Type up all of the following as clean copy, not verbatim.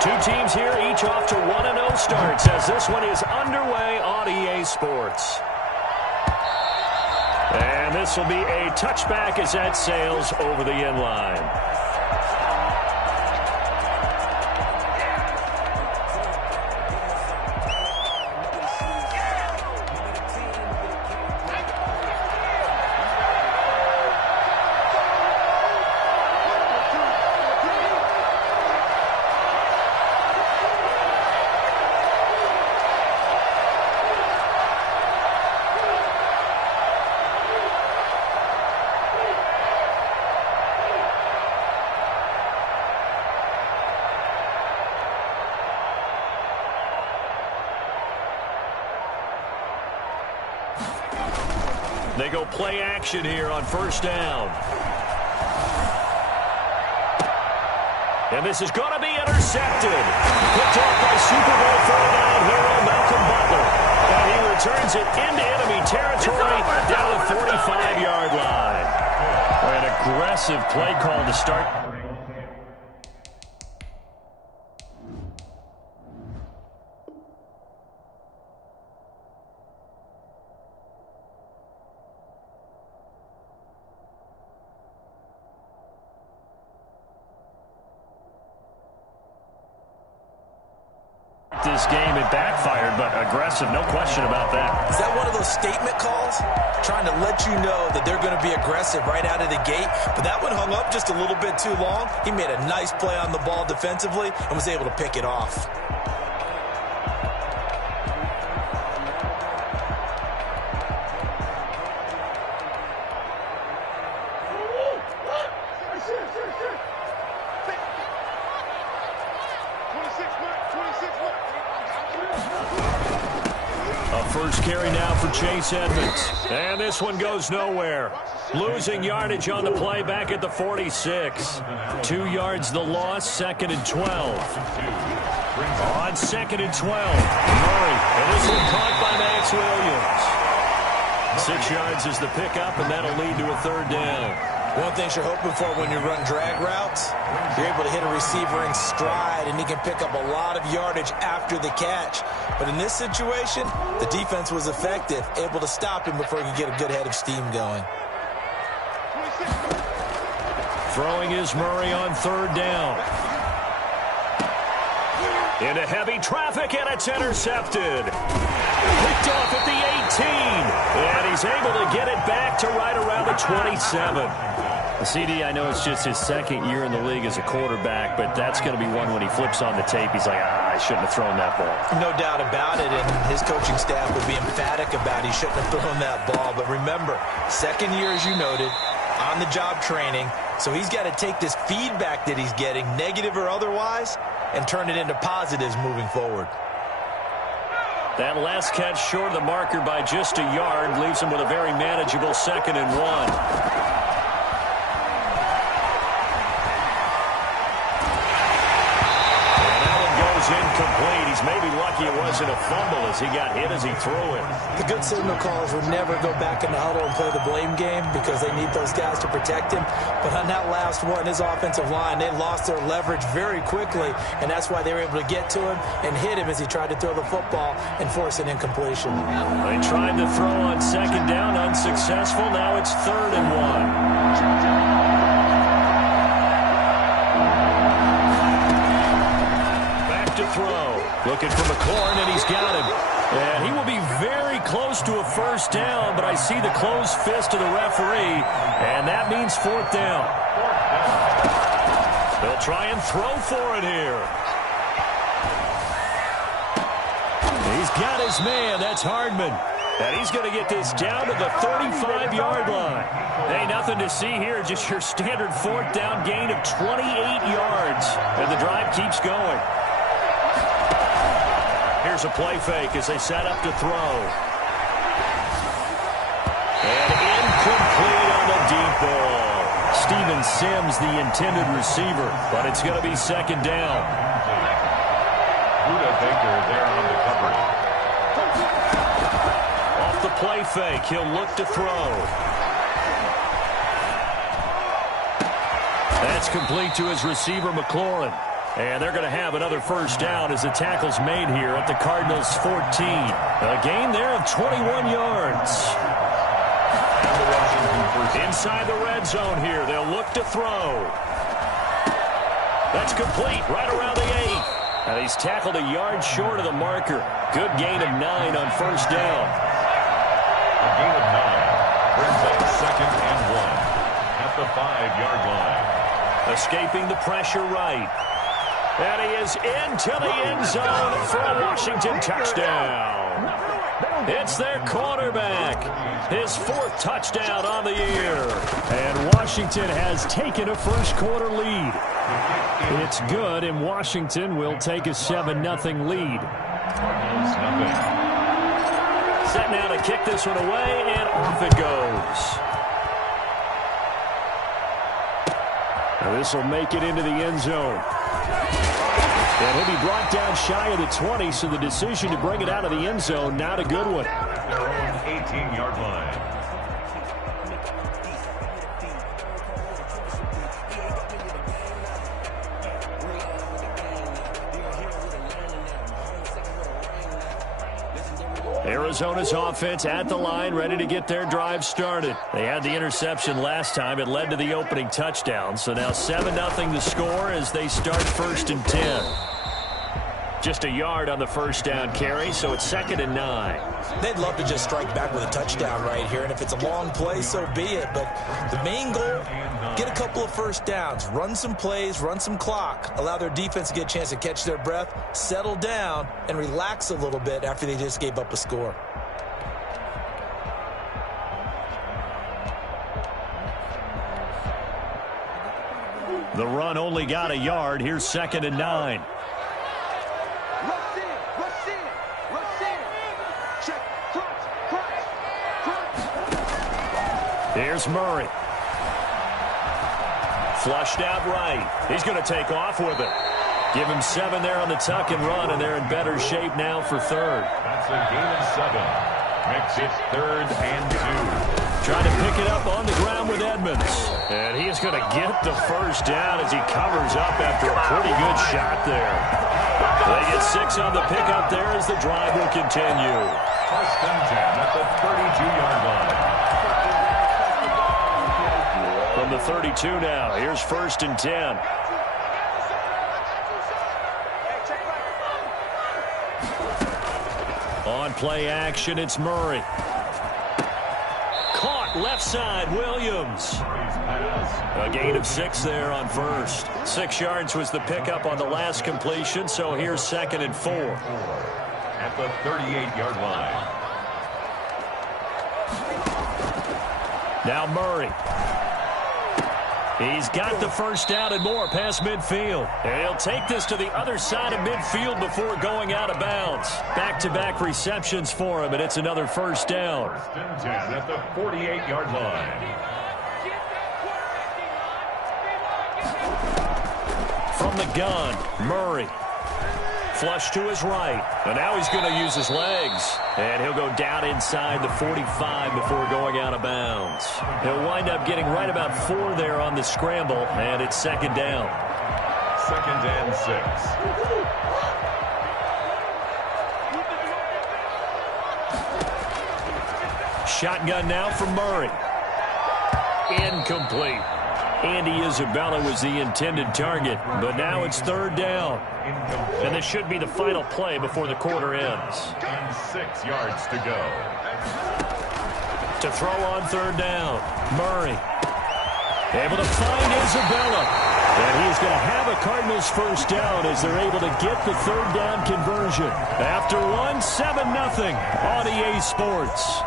Two teams here, each off to 1-0 starts as this one is underway on EA Sports. And this will be a touchback as that sails over the end line. They go play action here on first down. And this is going to be intercepted. Picked off by Super Bowl 49 hero Malcolm Butler. And he returns it into enemy territory down the 45-yard line. An aggressive play call to start. This game, it backfired, but aggressive, no question about that. Is that one of those statement calls? Trying to let you know that they're going to be aggressive right out of the gate, but that one hung up just a little bit too long. He made a nice play on the ball defensively and was able to pick it off. First carry now for Chase Edmonds. And this one goes nowhere. Losing yardage on the play back at the 46. 2 yards the loss, 2nd and 12. On 2nd and 12, Murray. And this one caught by Max Williams. 6 yards is the pickup, and that'll lead to a 3rd down. One thing you're hoping for when you run drag routes, you're able to hit a receiver in stride, and he can pick up a lot of yardage after the catch. But in this situation, the defense was effective, able to stop him before he could get a good head of steam going. Throwing is Murray on 3rd down. Into heavy traffic, and it's intercepted. Picked off at the 18. And he's able to get it back to right around the 27. The CD, I know it's just his 2nd year in the league as a quarterback, but that's going to be one when he flips on the tape. He's like, I shouldn't have thrown that ball. No doubt about it, and his coaching staff will be emphatic about he shouldn't have thrown that ball. But remember, 2nd year, as you noted, on-the-job training, so he's got to take this feedback that he's getting, negative or otherwise, and turn it into positives moving forward. That last catch short of the marker by just a yard leaves him with a very manageable 2nd and 1. Incomplete. He's maybe lucky it wasn't a fumble as he got hit as he threw it. The good signal callers would never go back in the huddle and play the blame game because they need those guys to protect him. But on that last one, his offensive line, they lost their leverage very quickly, and that's why they were able to get to him and hit him as he tried to throw the football and force an incompletion. They tried to throw on 2nd down, unsuccessful. Now it's 3rd and 1. To throw. Looking for McLaurin, and he's got him. And he will be very close to a 1st down, but I see the closed fist of the referee, and that means 4th down. They'll try and throw for it here. He's got his man. That's Hardman. And he's going to get this down to the 35-yard line. Hey, nothing to see here. Just your standard 4th down gain of 28 yards. And the drive keeps going. Here's a play fake as they set up to throw. And incomplete on the deep ball. Steven Sims, the intended receiver, but it's going to be 2nd down. Buda Baker there on the coverage. Off the play fake, he'll look to throw. That's complete to his receiver, McLaurin. And they're going to have another first down as the tackle's made here at the Cardinals' 14. A gain there of 21 yards. Inside the red zone here. They'll look to throw. That's complete right around the 8. And he's tackled a yard short of the marker. Good gain of 9 on first down. A gain of 9 brings up 2nd and 1 at the 5-yard line. Escaping the pressure right. And he is into the end zone for a Washington touchdown. It's their quarterback. His 4th touchdown on the year. And Washington has taken a first-quarter lead. It's good, and Washington will take a 7-0 lead. Set now to kick this one away, and off it goes. Now this will make it into the end zone. And he'll be brought down shy of the 20, so the decision to bring it out of the end zone, not a good one. Their own 18-yard line. Arizona's offense at the line, ready to get their drive started. They had the interception last time. It led to the opening touchdown. So now 7-0 the score as they start 1st and 10. Just a yard on the first down carry, so it's 2nd and 9. They'd love to just strike back with a touchdown right here, and if it's a long play, so be it. But the main goal, get a couple of first downs, run some plays, run some clock, allow their defense to get a chance to catch their breath, settle down, and relax a little bit after they just gave up a score. The run only got a yard. Here's 2nd and 9. Here's Murray. Flushed out right. He's going to take off with it. Give him 7 there on the tuck and run, and they're in better shape now for 3rd. That's a gain of 7. Makes it 3rd and 2. Trying to pick it up on the ground with Edmonds. And he is going to get the first down as he covers up after a pretty good shot there. They get 6 on the pickup there as the drive will continue. 1st and 10 at the 32-yard line. From the 32 now, here's 1st and 10. On play action, it's Murray. Caught left side, Williams. A gain of 6 there on first. 6 yards was the pickup on the last completion, so here's 2nd and 4. At the 38-yard line. Now Murray. He's got the first down and more past midfield. And he'll take this to the other side of midfield before going out of bounds. Back-to-back receptions for him, and it's another first down. 1st and 10 at the 48-yard line. From the gun, Murray. Flush to his right. And now he's going to use his legs. And he'll go down inside the 45 before going out of bounds. He'll wind up getting right about 4 there on the scramble, and it's 2nd down. 2nd and 6. Shotgun now for Murray. Incomplete. Andy Isabella was the intended target, but now it's 3rd down. And this should be the final play before the quarter ends. And 6 yards to go. To throw on 3rd down, Murray. Able to find Isabella. And he's going to have a Cardinals first down as they're able to get the 3rd down conversion. After 1, 7-0 on EA Sports.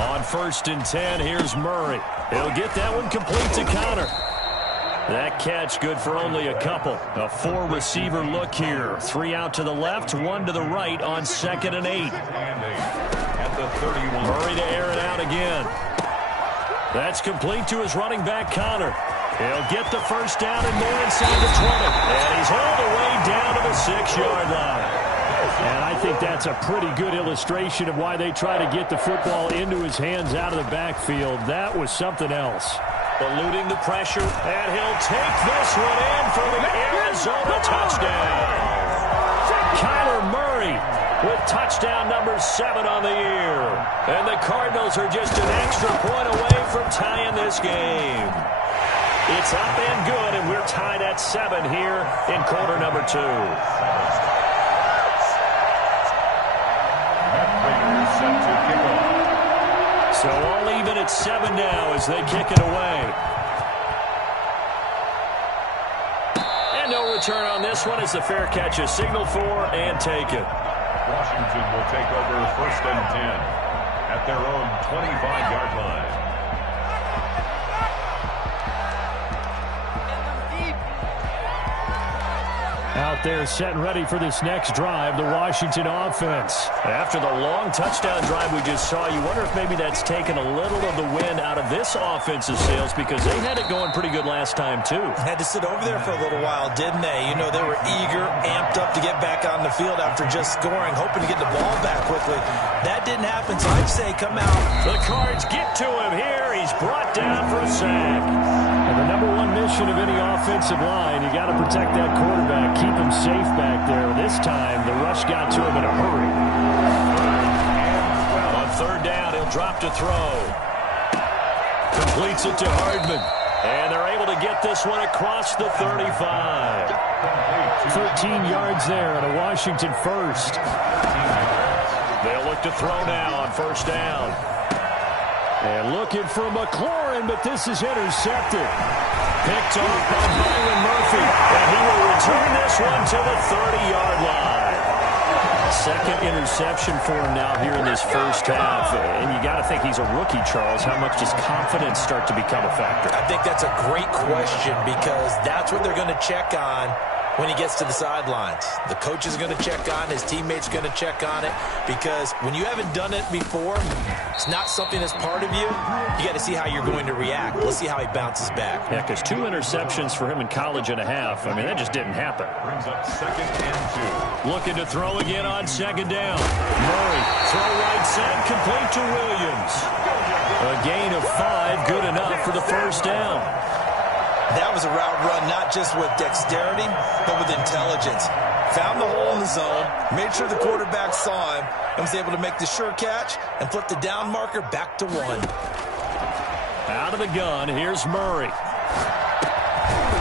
On 1st and 10, here's Murray. He'll get that one complete to Connor. That catch good for only a couple. A 4-receiver look here. 3 out to the left, 1 to the right on 2nd and 8. At the 31. Murray to air it out again. That's complete to his running back, Connor. He'll get the first down and more inside the 20. And he's all the way down to the 6-yard line. And I think that's a pretty good illustration of why they try to get the football into his hands out of the backfield. That was something else. Eluding the pressure, and he'll take this one in for the Arizona touchdown. Kyler Murray with touchdown number 7 on the year. And the Cardinals are just an extra point away from tying this game. It's up and good, and we're tied at 7 here in quarter number 2. Set to kick off. So all even at 7 now as they kick it away. And no return on this one as the fair catch is signaled for and taken. Washington will take over 1st and 10 at their own 25-yard line. Out there set and ready for this next drive, the Washington offense. After the long touchdown drive we just saw, you wonder if maybe that's taken a little of the wind out of this offensive sails because they had it going pretty good last time too. Had to sit over there for a little while, didn't they? You know, they were eager, amped up to get back on the field after just scoring, hoping to get the ball back quickly. That didn't happen, so I'd say come out. The Cards get to him here. He's brought down for a sack. And the number one mission of any offensive line, you got to protect that quarterback, keep him safe back there. This time, the rush got to him in a hurry. On 3rd down, he'll drop to throw. Completes it to Hardman. And they're able to get this one across the 35. 13 yards there and a Washington first. They'll look to throw now on 1st down. And looking for McLaurin, but this is intercepted. Picked off by Byron Murphy. And he will return this one to the 30-yard line. Second interception for him now here in this first half. And you got to think he's a rookie, Charles. How much does confidence start to become a factor? I think that's a great question because that's what they're going to check on when he gets to the sidelines. The coach is going to check on, his teammates are going to check on it, because when you haven't done it before, it's not something that's part of you. You got to see how you're going to react. Let's see how he bounces back. Yeah, because 2 interceptions for him in college and a half. I mean, that just didn't happen. Brings up 2nd and 2. Looking to throw again on 2nd down. Murray, throw right side, complete to Williams. A gain of 5, good enough for the first down. That was a route run not just with dexterity, but with intelligence. Found the hole in the zone, made sure the quarterback saw him, and was able to make the sure catch and flip the down marker back to 1. Out of the gun, here's Murray.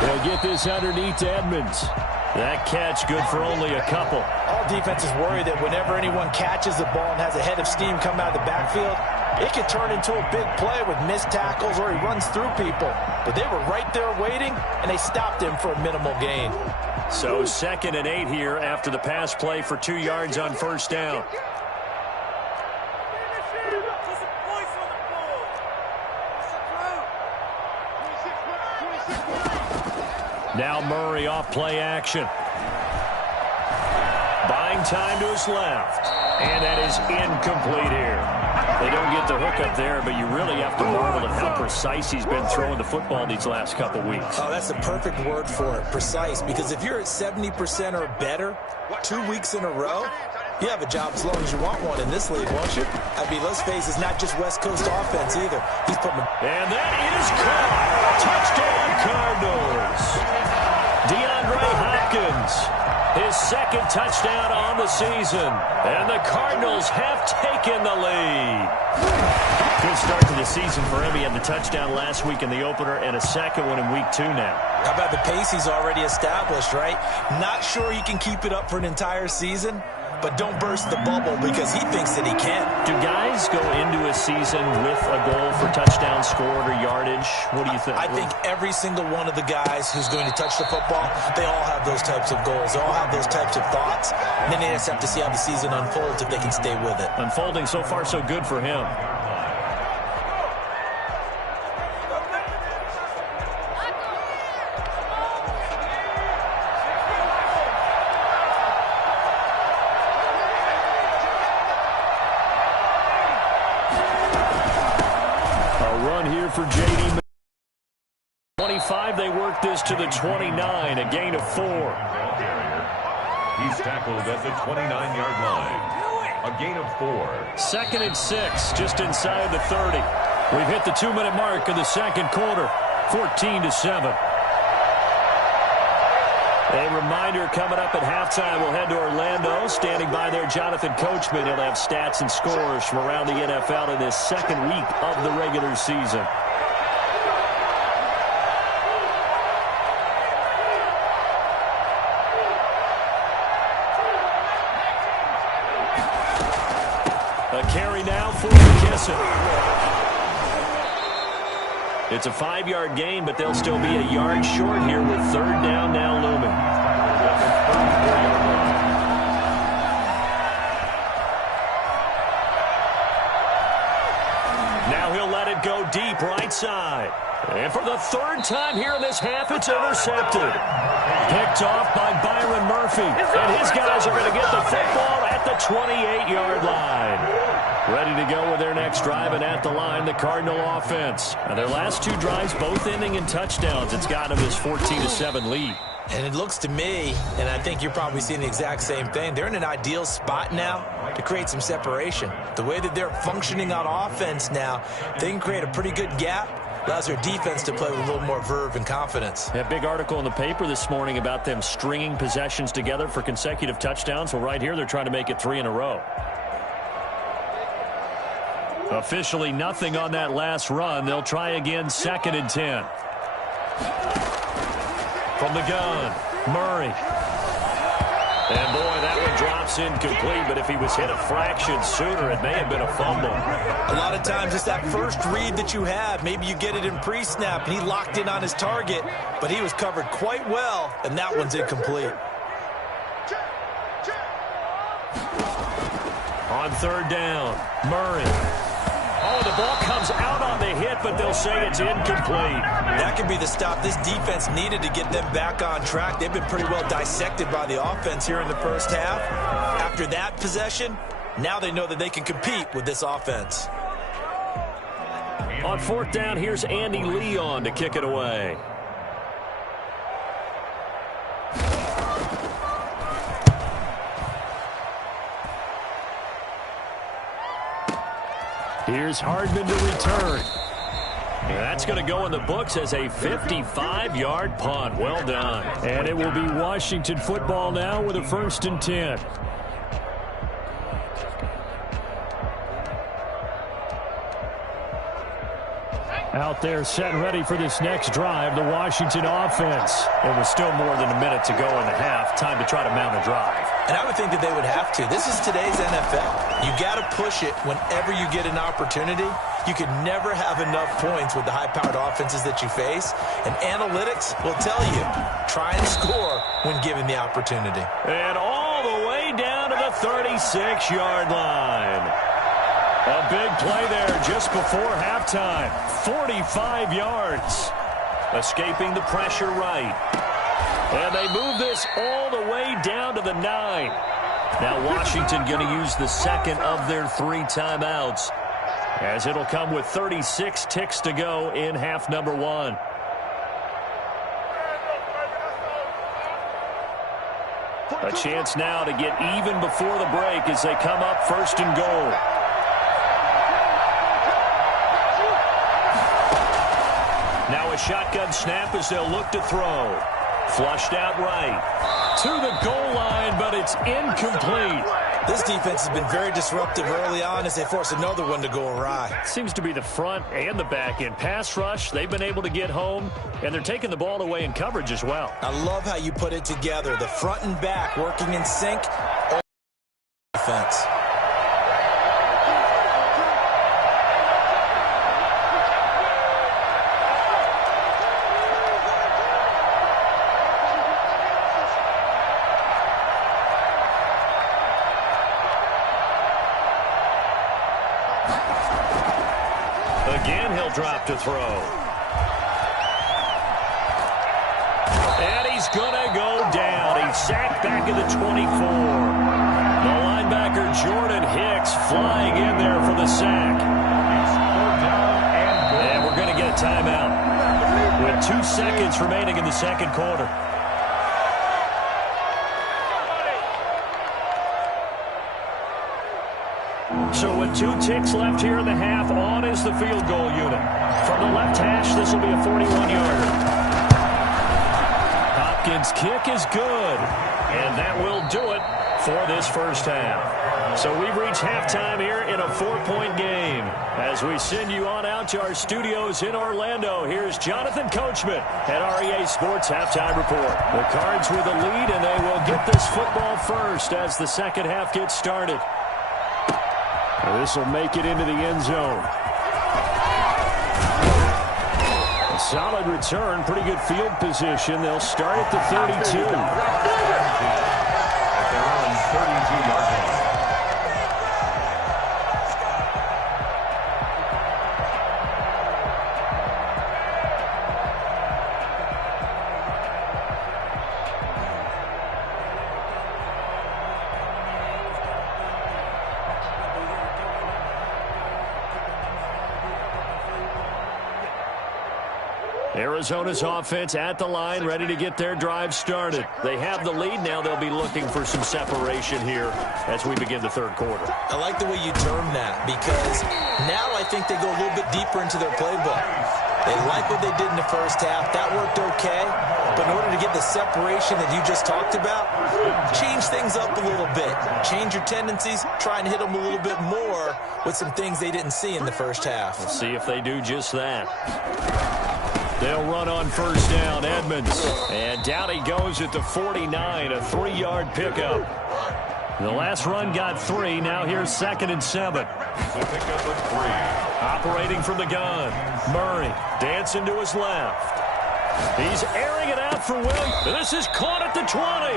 They'll get this underneath to Edmonds. That catch good for only a couple. All defenses worry that whenever anyone catches the ball and has a head of steam come out of the backfield, it could turn into a big play with missed tackles or he runs through people. But they were right there waiting, and they stopped him for a minimal gain. So 2nd and 8 here after the pass play for 2 yards on 1st down. Now Murray off play action. Buying time to his left. And that is incomplete here. They don't get the hook up there, but you really have to marvel at how precise he's been throwing the football these last couple weeks. Oh, that's the perfect word for it, precise. Because if you're at 70% or better 2 weeks in a row, you have a job as long as you want one in this league, won't you? I mean, let's face it, it's not just West Coast offense either. He's putting And that is caught. Touchdown, Cardinals. DeAndre Hopkins, his 2nd touchdown on the season. And the Cardinals have taken the lead. Good start to the season for him. He had the touchdown last week in the opener and a 2nd one in week 2 now. How about the pace he's already established, right? Not sure he can keep it up for an entire season, but don't burst the bubble because he thinks that he can. Do guys go into a season with a goal for touchdown scored or yardage? What do you think? I think every single one of the guys who's going to touch the football, they all have those types of goals. They all have those types of thoughts. And then they just have to see how the season unfolds if they can stay with it. Unfolding so far so good for him. For they work this to the 29, a gain of 4. He's tackled at the 29-yard line. A gain of 4. 2nd and 6, just inside the 30. We've hit the 2-minute mark of the second quarter, 14-7. A reminder coming up at halftime, we'll head to Orlando. Standing by there, Jonathan Coachman. He'll have stats and scores from around the NFL in this second week of the regular season. A carry now for McKissick. It's a 5-yard gain, but they'll still be a yard short here with 3rd down now looming. Now he'll let it go deep right side. And for the 3rd time here in this half, it's intercepted. Picked off by Byron Murphy. And his guys are going to get the football at the 28-yard line. Ready to go with their next drive, and at the line, the Cardinal offense. And their last 2 drives, both ending in touchdowns. It's got them this 14-7 lead. And it looks to me, and I think you're probably seeing the exact same thing, they're in an ideal spot now to create some separation. The way that they're functioning on offense now, they can create a pretty good gap. Allows their defense to play with a little more verve and confidence. A big article in the paper this morning about them stringing possessions together for consecutive touchdowns. Well, right here, they're trying to make it 3 in a row. Officially nothing on that last run. They'll try again, 2nd and 10. From the gun, Murray. And boy, that one drops incomplete, but if he was hit a fraction sooner, it may have been a fumble. A lot of times it's that first read that you have. Maybe you get it in pre-snap, and he locked in on his target, but he was covered quite well, and that one's incomplete. On 3rd down, Murray. Oh, the ball comes out on the hit, but they'll say it's incomplete. That could be the stop this defense needed to get them back on track. They've been pretty well dissected by the offense here in the first half. After that possession, now they know that they can compete with this offense. On 4th down, here's Andy Leon to kick it away. Here's Hardman to return. That's going to go in the books as a 55-yard punt. Well done. And it will be Washington football now with a 1st and 10. Out there set and ready for this next drive, the Washington offense. It was still more than a minute to go in the half. Time to try to mount a drive. And I would think that they would have to. This is today's NFL. You got to push it whenever you get an opportunity. You can never have enough points with the high-powered offenses that you face. And analytics will tell you, try and score when given the opportunity. And all the way down to the 36-yard line. A big play there just before halftime. 45 yards. Escaping the pressure right. And they move this all the way down to the 9. Now Washington going to use the 2nd of their 3 timeouts, as it'll come with 36 ticks to go in half number 1. A chance now to get even before the break as they come up 1st and goal. Now a shotgun snap as they'll look to throw. Flushed out right. To the goal line, but it's incomplete. This defense has been very disruptive early on as they force another one to go awry. Seems to be the front and the back end. Pass rush, they've been able to get home, and they're taking the ball away in coverage as well. I love how you put it together. The front and back working in sync. Defense. Again, he'll drop to throw. And he's going to go down. He's sacked back at the 24. The linebacker, Jordan Hicks, flying in there for the sack. And we're going to get a timeout. with 2 seconds remaining in the second quarter. So with 2 ticks left here in the half, on is the field goal unit. From the left hash, this will be a 41-yarder. Hopkins' kick is good, and that will do it for this first half. So we've reached halftime here in a 4-point game. As we send you on out to our studios in Orlando, here's Jonathan Coachman at REA Sports Halftime Report. The Cards with a lead, and they will get this football first as the second half gets started. This will make it into the end zone. A solid return, pretty good field position. They'll start at the 32. At their own 32-yard line. Arizona's offense at the line, ready to get their drive started. They have the lead. Now they'll be looking for some separation here as we begin the third quarter. I like the way you term that, because now I think they go a little bit deeper into their playbook. They like what they did in the first half. That worked okay. But in order to get the separation that you just talked about, change things up a little bit. Change your tendencies. Try and hit them a little bit more with some things they didn't see in the first half. Let's see if they do just that. They'll run on first down, Edmonds. And down he goes at the 49, a 3-yard pickup. The last run got 3. Now here's 2nd and 7. Operating from the gun. Murray dancing to his left. He's airing it out for Williams. This is caught at the 20.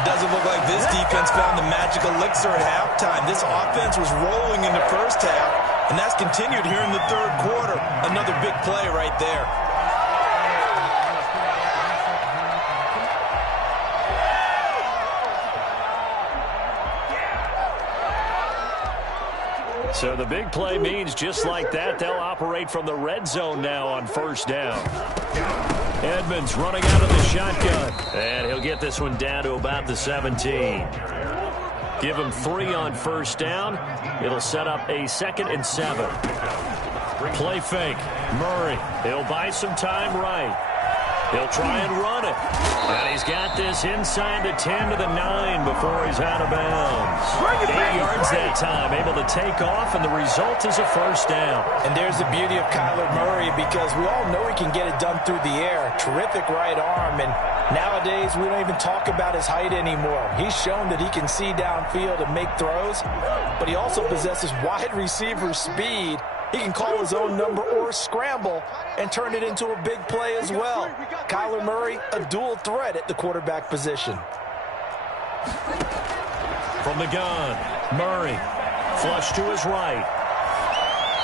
It doesn't look like this defense found the magic elixir at halftime. This offense was rolling in the first half, and that's continued here in the third quarter. Another big play right there. So the big play means just like that, they'll operate from the red zone now on first down. Edmonds running out of the shotgun. And he'll get this one down to about the 17. Give him 3 on first down. It'll set up a 2nd and 7. Play fake. Murray. He'll buy some time right. He'll try and run it. And he's got this inside the 10 to the 9 before he's out of bounds. 8 yards that time, able to take off, and the result is a first down. And there's the beauty of Kyler Murray, because we all know he can get it done through the air. Terrific right arm, and nowadays we don't even talk about his height anymore. He's shown that he can see downfield and make throws, but he also possesses wide receiver speed. He can call his own number or scramble and turn it into a big play as well. Kyler Murray, a dual threat at the quarterback position. From the gun, Murray, flush to his right.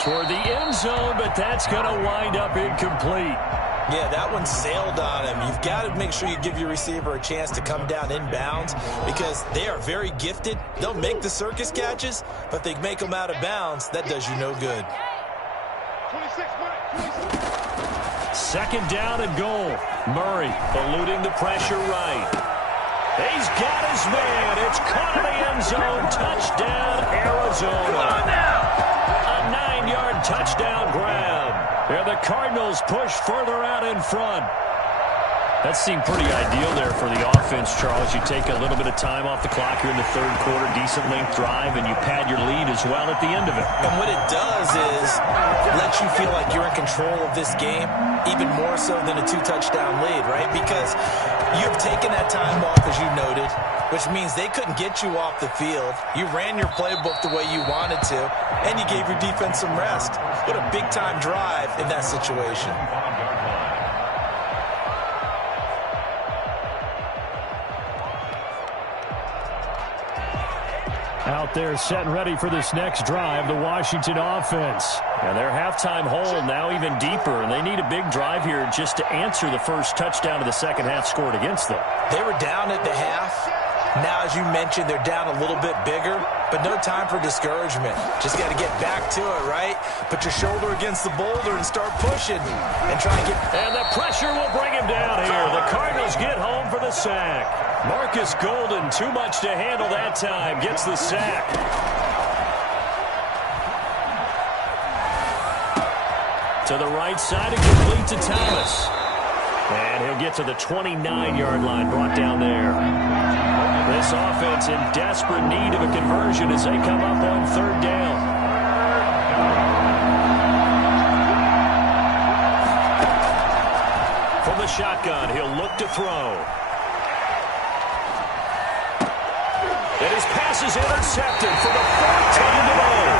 Toward the end zone, but that's going to wind up incomplete. Yeah, that one sailed on him. You've got to make sure you give your receiver a chance to come down inbounds, because they are very gifted. They'll make the circus catches, but if they make them out of bounds, that does you no good. 2nd down and goal. Murray eluding the pressure right. He's got his man. It's caught in the end zone. Touchdown, Arizona. A 9-yard touchdown grab. Here the Cardinals push further out in front. That seemed pretty ideal there for the offense, Charles. You take a little bit of time off the clock here in the third quarter, decent length drive, and you pad your lead as well at the end of it. And what it does is let you feel like you're in control of this game, even more so than a 2-touchdown lead, right? Because you've taken that time off, as you noted, which means they couldn't get you off the field. You ran your playbook the way you wanted to, and you gave your defense some rest. What a big-time drive in that situation. Out there set and ready for this next drive, the Washington offense. And their halftime hole now even deeper, and they need a big drive here just to answer the first touchdown of the second half scored against them. They were down at the half, Now, as you mentioned, they're down a little bit bigger, but no time for discouragement. Just got to get back to it, right? Put your shoulder against the boulder and start pushing and try and get... And the pressure will bring him down here. The Cardinals get home for the sack. Marcus Golden, too much to handle that time, gets the sack. To the right side and complete to Thomas. And he'll get to the 29-yard line, brought down there. This offense in desperate need of a conversion as they come up on third down. From the shotgun, he'll look to throw. And his pass is intercepted for the fourth time today.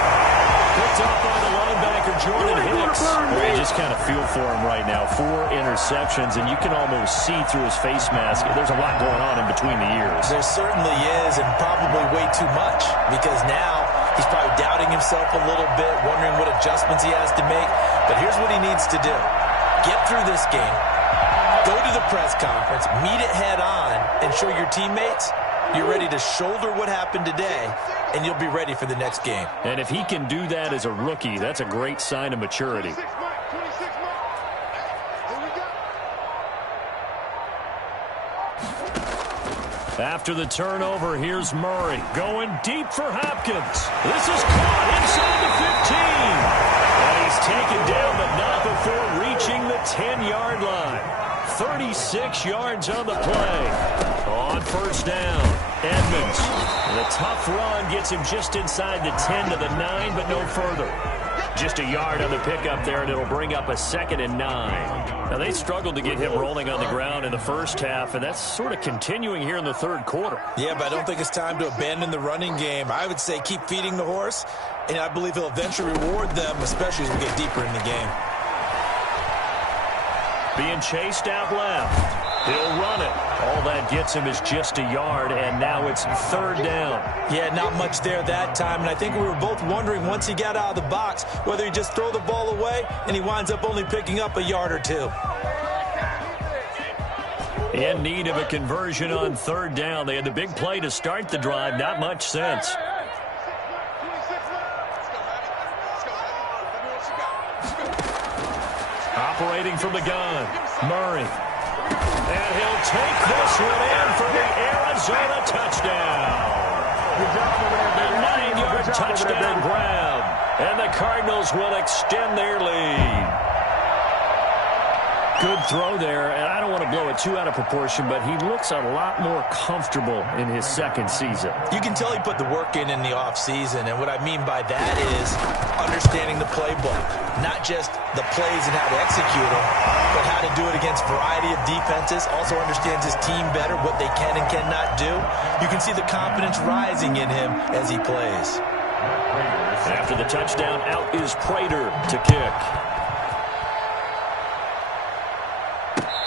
Picked off by the linebacker, Jordan Hicks. Well, you just kind of feel for him right now. 4 interceptions, and you can almost see through his face mask. There's a lot going on in between the ears. There certainly is, and probably way too much, because now he's probably doubting himself a little bit, wondering what adjustments he has to make. But here's what he needs to do. Get through this game, go to the press conference, meet it head on, and show your teammates you're ready to shoulder what happened today, and you'll be ready for the next game. And if he can do that as a rookie, that's a great sign of maturity. After the turnover, here's Murray going deep for Hopkins. This is caught inside the 15. And he's taken down, but not before reaching the 10-yard line. 36 yards on the play. On first down, Edmonds. The tough run gets him just inside the 10 to the 9, but no further. Just a yard on the pickup there, and it'll bring up a 2nd and 9. Now, they struggled to get him rolling on the ground in the first half, and that's sort of continuing here in the third quarter. Yeah, but I don't think it's time to abandon the running game. I would say keep feeding the horse, and I believe he'll eventually reward them, especially as we get deeper in the game. Being chased out left. He'll run it. All that gets him is just a yard, and now it's third down. Yeah, not much there that time, and I think we were both wondering once he got out of the box whether he'd just throw the ball away, and he winds up only picking up a yard or two. In need of a conversion on third down. They had the big play to start the drive. Not much sense. Operating from the gun, Murray. And he'll take this one in for the Arizona touchdown. A 9-yard touchdown grab. And the Cardinals will extend their lead. Good throw there, and I don't want to blow it too out of proportion, but he looks a lot more comfortable in his second season. You can tell he put the work in the offseason, and what I mean by that is understanding the playbook. Not just the plays and how to execute them, but how to do it against a variety of defenses. Also understands his team better, what they can and cannot do. You can see the confidence rising in him as he plays. After the touchdown, out is Prater to kick.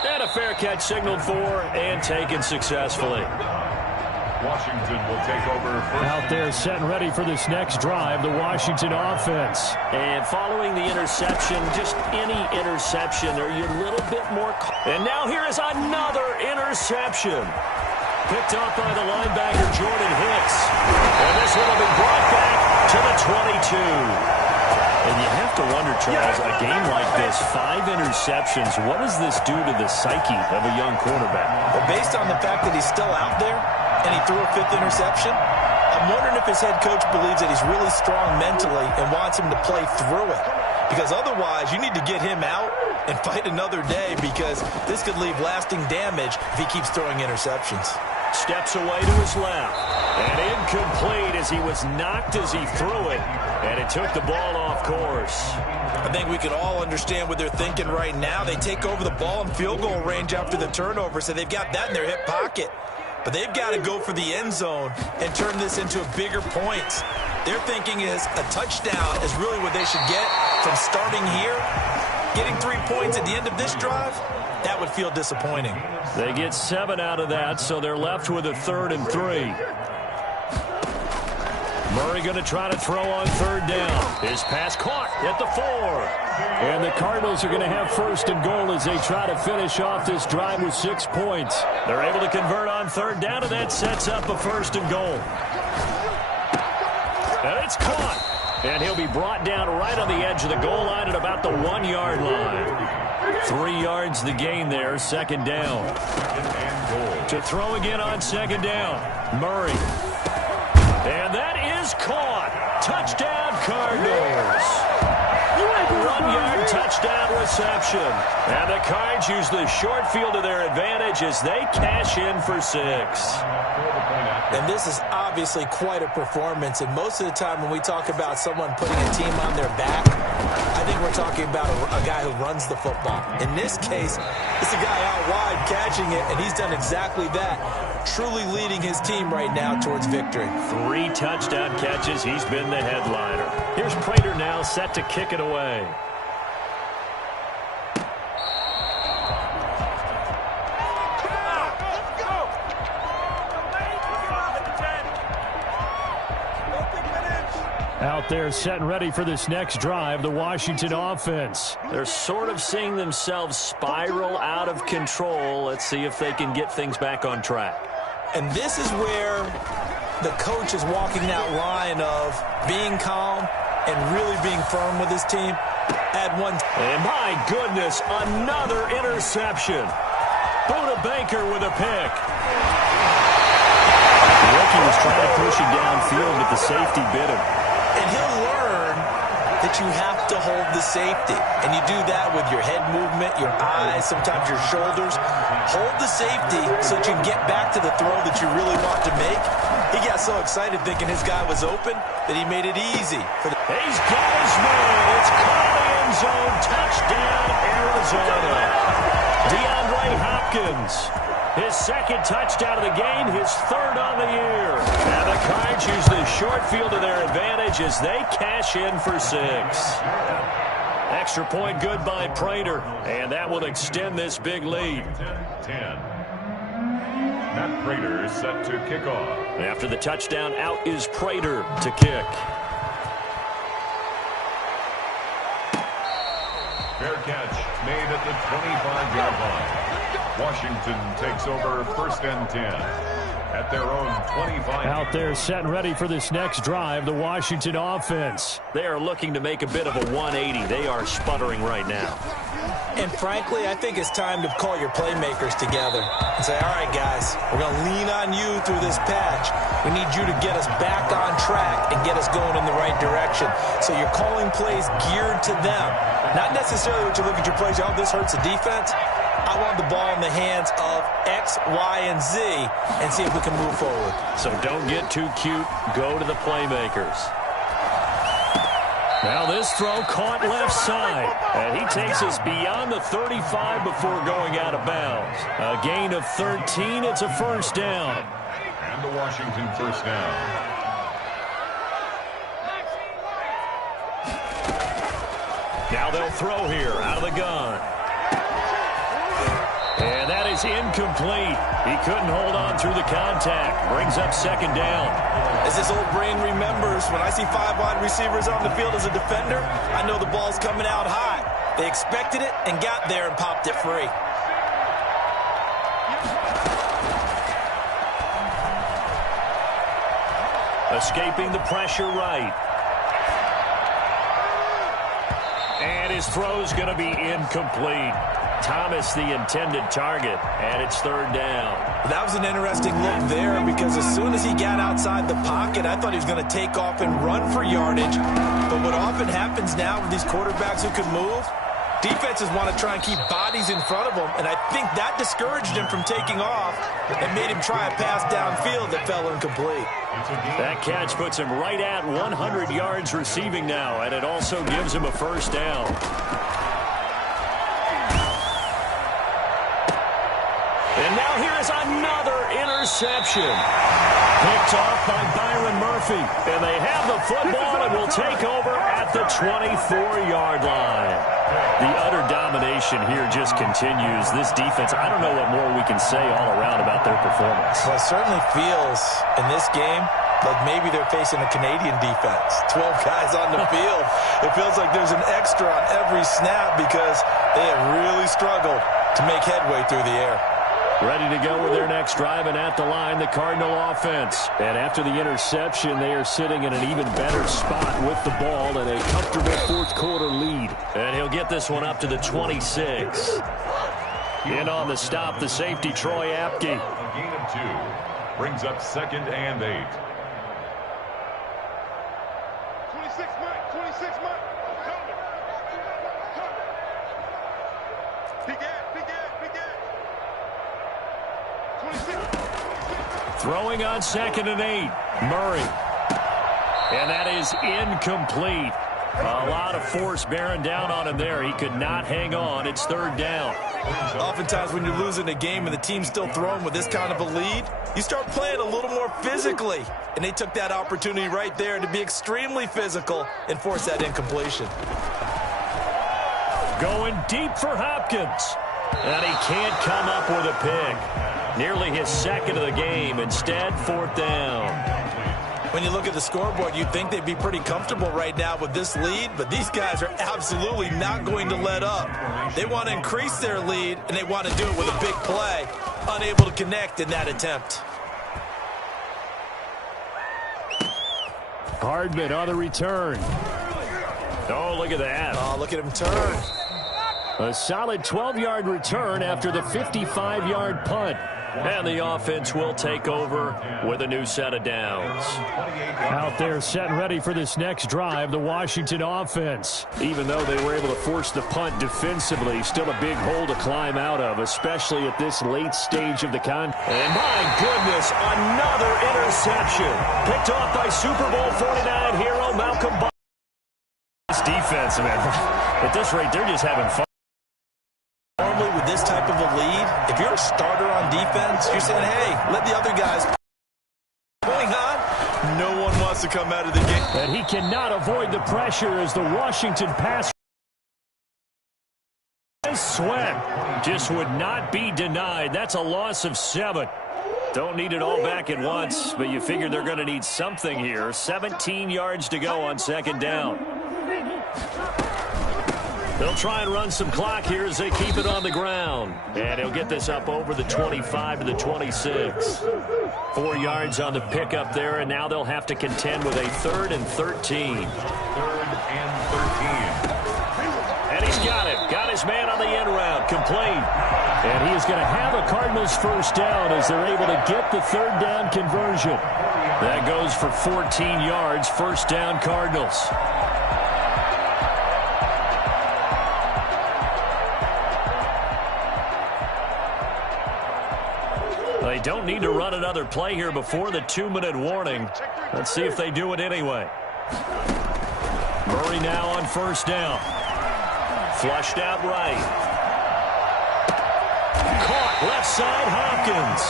And a fair catch signaled for and taken successfully. Washington will take over first. Out there set and ready for this next drive, the Washington offense. And following the interception, just any interception, are you a little bit more... And now here is another interception. Picked off by the linebacker, Jordan Hicks. And this one will be brought back to the 22. And you have to wonder, Charles, a game like this, 5 interceptions, what does this do to the psyche of a young quarterback? Well, based on the fact that he's still out there and he threw a 5th interception, I'm wondering if his head coach believes that he's really strong mentally and wants him to play through it. Because otherwise, you need to get him out and fight another day, because this could leave lasting damage if he keeps throwing interceptions. Steps away to his left. And incomplete as he was knocked as he threw it. And it took the ball off course. I think we can all understand what they're thinking right now. They take over the ball in field goal range after the turnover, so they've got that in their hip pocket. But they've got to go for the end zone and turn this into a bigger point. Their thinking is a touchdown is really what they should get from starting here. Getting 3 points at the end of this drive, that would feel disappointing. They get 7 out of that, so they're left with a 3rd and 3. Murray going to try to throw on third down. His pass caught at the 4. And the Cardinals are going to have first and goal as they try to finish off this drive with 6 points. They're able to convert on third down, and that sets up a first and goal. And it's caught. And he'll be brought down right on the edge of the goal line at about the 1-yard line. 3 yards the gain there, second down. To throw again on second down, Murray. And that is caught. Touchdown, Cardinals. 1-yard touchdown reception. And the Cards use the short field to their advantage as they cash in for 6. And this is obviously quite a performance. And most of the time when we talk about someone putting a team on their back, I think we're talking about a guy who runs the football. In this case, it's a guy out wide catching it, and he's done exactly that, truly leading his team right now towards victory. 3 touchdown catches. He's been the headliner. Here's Prater now set to kick it away. Out there set and ready for this next drive, the Washington offense. They're sort of seeing themselves spiral out of control. Let's see if they can get things back on track. And this is where the coach is walking that line of being calm and really being firm with his team. And my goodness, another interception. Buda Baker with a pick. The rookie was trying to push him downfield, but the safety bit him. And he'll learn that you have to hold the safety. And you do that with your head movement, your eyes, sometimes your shoulders. Hold the safety so that you can get back to the throw that you really want to make. He got so excited thinking his guy was open that he made it easy. He's got his man. It's caught in the end zone. Touchdown, Arizona. DeAndre Hopkins. His second touchdown of the game, his third on the year. And the Cards use the short field to their advantage as they cash in for 6. Extra point good by Prater, and that will extend this big lead. 10. Matt Prater is set to kick off. After the touchdown, out is Prater to kick. Fair catch made at the 25-yard line. Washington takes over first and 10 at their own 25. Out there set and ready for this next drive, the Washington offense. They are looking to make a bit of a 180. They are sputtering right now. And frankly, I think it's time to call your playmakers together and say, all right, guys, we're going to lean on you through this patch. We need you to get us back on track and get us going in the right direction. So you're calling plays geared to them. Not necessarily what you look at your plays, oh, this hurts the defense. I want the ball in the hands of X, Y, and Z and see if we can move forward. So don't get too cute. Go to the playmakers. Now this throw caught left side. And he takes us beyond the 35 before going out of bounds. A gain of 13. It's a first down. And the Washington first down. Now they'll throw here out of the gun. And that is incomplete. He couldn't hold on through the contact. Brings up second down. As his old brain remembers, when I see 5 wide receivers on the field as a defender, I know the ball's coming out high. They expected it and got there and popped it free. Escaping the pressure right. And his throw's going to be incomplete. Thomas the intended target, and it's third down. That was an interesting look there because as soon as he got outside the pocket, I thought he was going to take off and run for yardage. But what often happens now with these quarterbacks who can move, defenses want to try and keep bodies in front of them, and I think that discouraged him from taking off and made him try a pass downfield that fell incomplete. That catch puts him right at 100 yards receiving now, and it also gives him a first down. And now here is another interception. Picked off by Byron Murphy. And they have the football and will take over at the 24-yard line. The utter domination here just continues. This defense, I don't know what more we can say all around about their performance. Well, it certainly feels in this game like maybe they're facing a Canadian defense. 12 guys on the field. It feels like there's an extra on every snap because they have really struggled to make headway through the air. Ready to go with their next drive, and at the line, the Cardinal offense. And after the interception, they are sitting in an even better spot with the ball and a comfortable fourth-quarter lead. And he'll get this one up to the 26. In on the stop, the safety, Troy Apke. A gain of 2. Brings up 2nd and 8. 26 Mike, 26 Mike. Big Ed. 26. Throwing on 2nd and 8. Murray. And that is incomplete. A lot of force bearing down on him there. He could not hang on. It's 3rd down. Oftentimes when you're losing a game and the team's still throwing with this kind of a lead, you start playing a little more physically. And they took that opportunity right there to be extremely physical and force that incompletion. Going deep for Hopkins. And he can't come up with a pick. Nearly his 2nd of the game. Instead, 4th down. When you look at the scoreboard, you'd think they'd be pretty comfortable right now with this lead, but these guys are absolutely not going to let up. They want to increase their lead, and they want to do it with a big play. Unable to connect in that attempt. Hardman on the return. Oh, look at that. Oh, look at him turn. A solid 12-yard return after the 55-yard punt. And the offense will take over with a new set of downs. Out there set and ready for this next drive, the Washington offense. Even though they were able to force the punt defensively, still a big hole to climb out of, especially at this late stage of the contest. And my goodness, another interception. Picked off by Super Bowl 49 hero Malcolm Butler. This defense, man, at this rate, they're just having fun. Normally with this type of a lead, if you're a starter on defense, you're saying, hey, let the other guys going on. No one wants to come out of the game. And he cannot avoid the pressure as the Washington pass. Sweat just would not be denied. That's a loss of 7. Don't need it all back at once, but you figure they're going to need something here. 17 yards to go on 2nd down. They'll try and run some clock here as they keep it on the ground. And he'll get this up over the 25 to the 26. 4 yards on the pickup there, and now they'll have to contend with a 3rd and 13. 3rd and 13. And he's got it. Got his man on the end route. Complete. And he is going to have a Cardinals first down as they're able to get the 3rd down conversion. That goes for 14 yards. First down, Cardinals. They don't need to run another play here before the 2-minute warning. Let's see if they do it anyway. Murray now on first down. Flushed out right. Caught left side, Hopkins.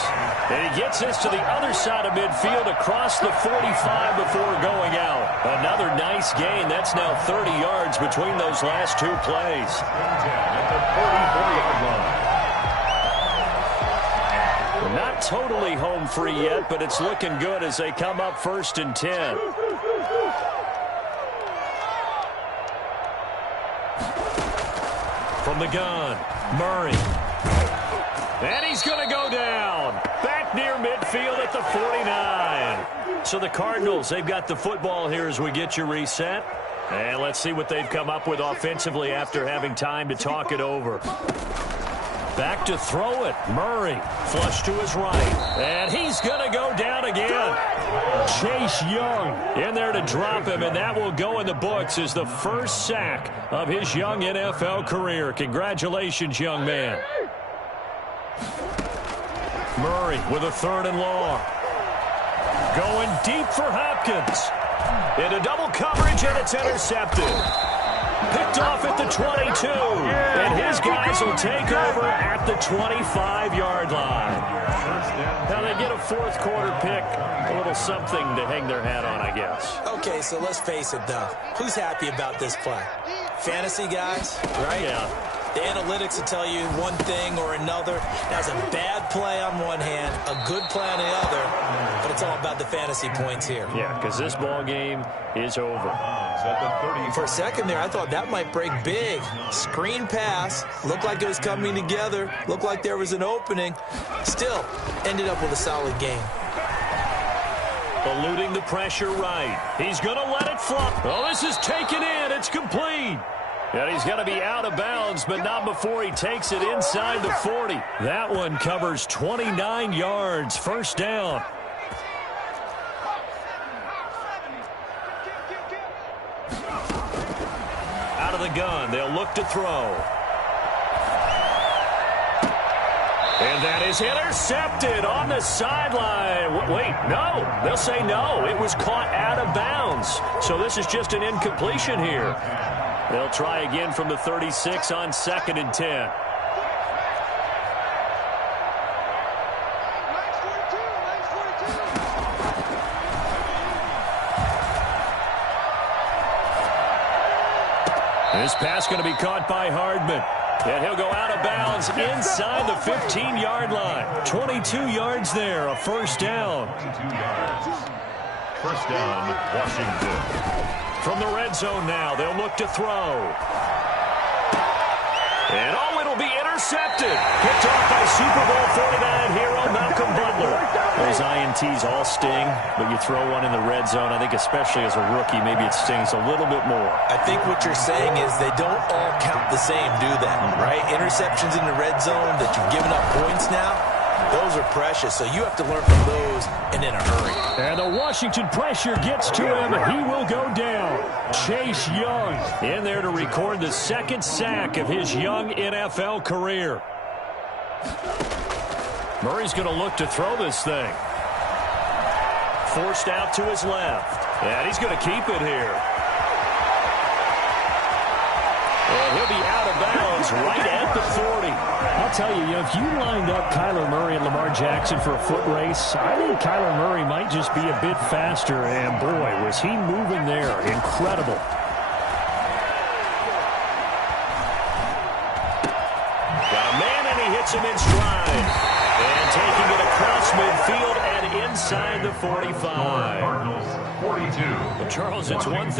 And he gets this to the other side of midfield across the 45 before going out. Another nice gain. That's now 30 yards between those last 2 plays. At the 44-yard line. Not totally home free yet, but it's looking good as they come up 1st and 10. From the gun, Murray. And he's going to go down. Back near midfield at the 49. So the Cardinals, they've got the football here as we get you reset. And let's see what they've come up with offensively after having time to talk it over. Back to throw it. Murray. Flush to his right. And he's going to go down again. Chase Young in there to drop him, and that will go in the books as the first sack of his young NFL career. Congratulations, young man. Murray with a 3rd and long. Going deep for Hopkins. Into double coverage, and it's intercepted. Picked off at the 22, and his guys will take over at the 25-yard line. Now they get a 4th quarter pick, a little something to hang their hat on, I guess. Okay, so let's face it, though. Who's happy about this play? Fantasy guys, right? Yeah. The analytics will tell you one thing or another. That's a bad play on one hand, a good play on the other, but it's all about the fantasy points here. Yeah, because this ball game is over. For a second there, I thought that might break big. Screen pass, looked like it was coming together, looked like there was an opening. Still, ended up with a solid game. Eluding the pressure right. He's going to let it fly. Oh, this is taken in. It's complete. And he's going to be out of bounds, but not before he takes it inside the 40. That one covers 29 yards. First down. Out of the gun. They'll look to throw. And that is intercepted on the sideline. Wait, no. They'll say no. It was caught out of bounds. So this is just an incompletion here. They'll try again from the 36 on 2nd and 10. This pass going to be caught by Hardman. And he'll go out of bounds inside the 15-yard line. 22 yards there, a first down. First down, Washington. From the red zone now, they'll look to throw. And oh, it'll be intercepted. Picked off by Super Bowl 49 hero Malcolm Butler. Those INTs all sting, but you throw one in the red zone, I think especially as a rookie, maybe it stings a little bit more. I think what you're saying is they don't all count the same, do they? Right? Interceptions in the red zone that you've given up points now, those are precious, so you have to learn from those and in a hurry. And the Washington pressure gets to him. He will go down. Chase Young in there to record the second sack of his young NFL career. Murray's going to look to throw this thing. Forced out to his left. And he's going to keep it here. And he'll be out of bounds right at the 40. I'll tell you, if you lined up Kyler Murray and Lamar Jackson for a foot race, I think Kyler Murray might just be a bit faster, and boy, was he moving there. Incredible. Got a man, and he hits him in stride. And taking it across midfield and inside the 45. Cardinals, 42. Well, Charles, it's one thing.